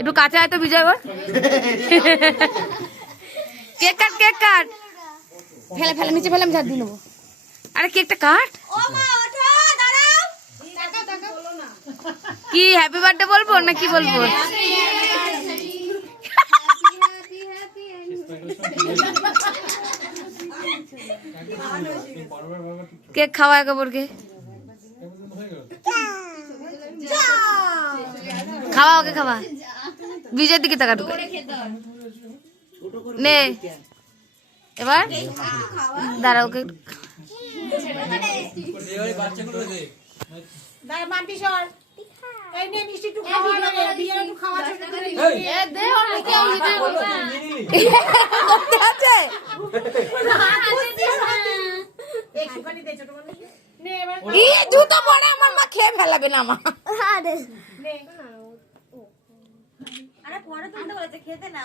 একটু কাছে আয় তো বিজয় বল। কেক কাট কেক কাট, ফেলে ফেলে নিচে ফেলে আমি ঝাড় দিয়ে নেবো। আরে কেকটা কাট। কি হ্যাপি বার্থডে বলবো না কি বলবো? কেক খাওয়া কাপড়কে খাওয়া, ওকে খাওয়া। বিজয়ের দিকে তাকা ঢুকে নে এবার দাঁড়া ওকে। জুতো পরে আমার মা খেয়ে ফেলাবে না মা। আরে পরে তুলতে বলেছে, খেতে না।